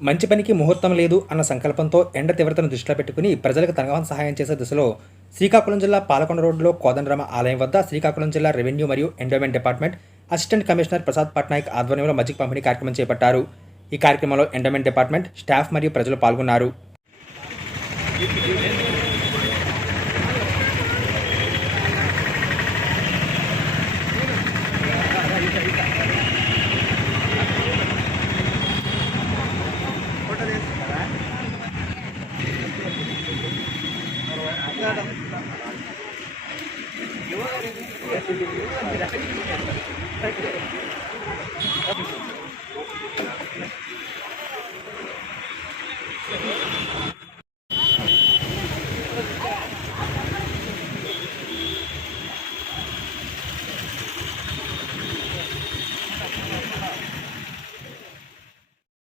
మంచి పనికి ముహూర్తం లేదు అన్న సంకల్పంతో ఎండ తీవ్రతను దృష్టిలో పెట్టుకుని ప్రజలకు తనవంత సహాయం చేసే దిశలో శ్రీకాకుళం జిల్లా పాలకొండ రోడ్డులో కోదండరామ ఆలయం వద్ద శ్రీకాకుళం జిల్లా రెవెన్యూ మరియు endowment department assistant commissioner Prasad Patnaik ఆధ్వర్యంలో మజ్జిగ పంపిణీ కార్యక్రమం చేపట్టారు. ఈ కార్యక్రమంలో ఎండోమెంట్ డిపార్ట్మెంట్ స్టాఫ్ మరియు ప్రజలు పాల్గొన్నారు. Ada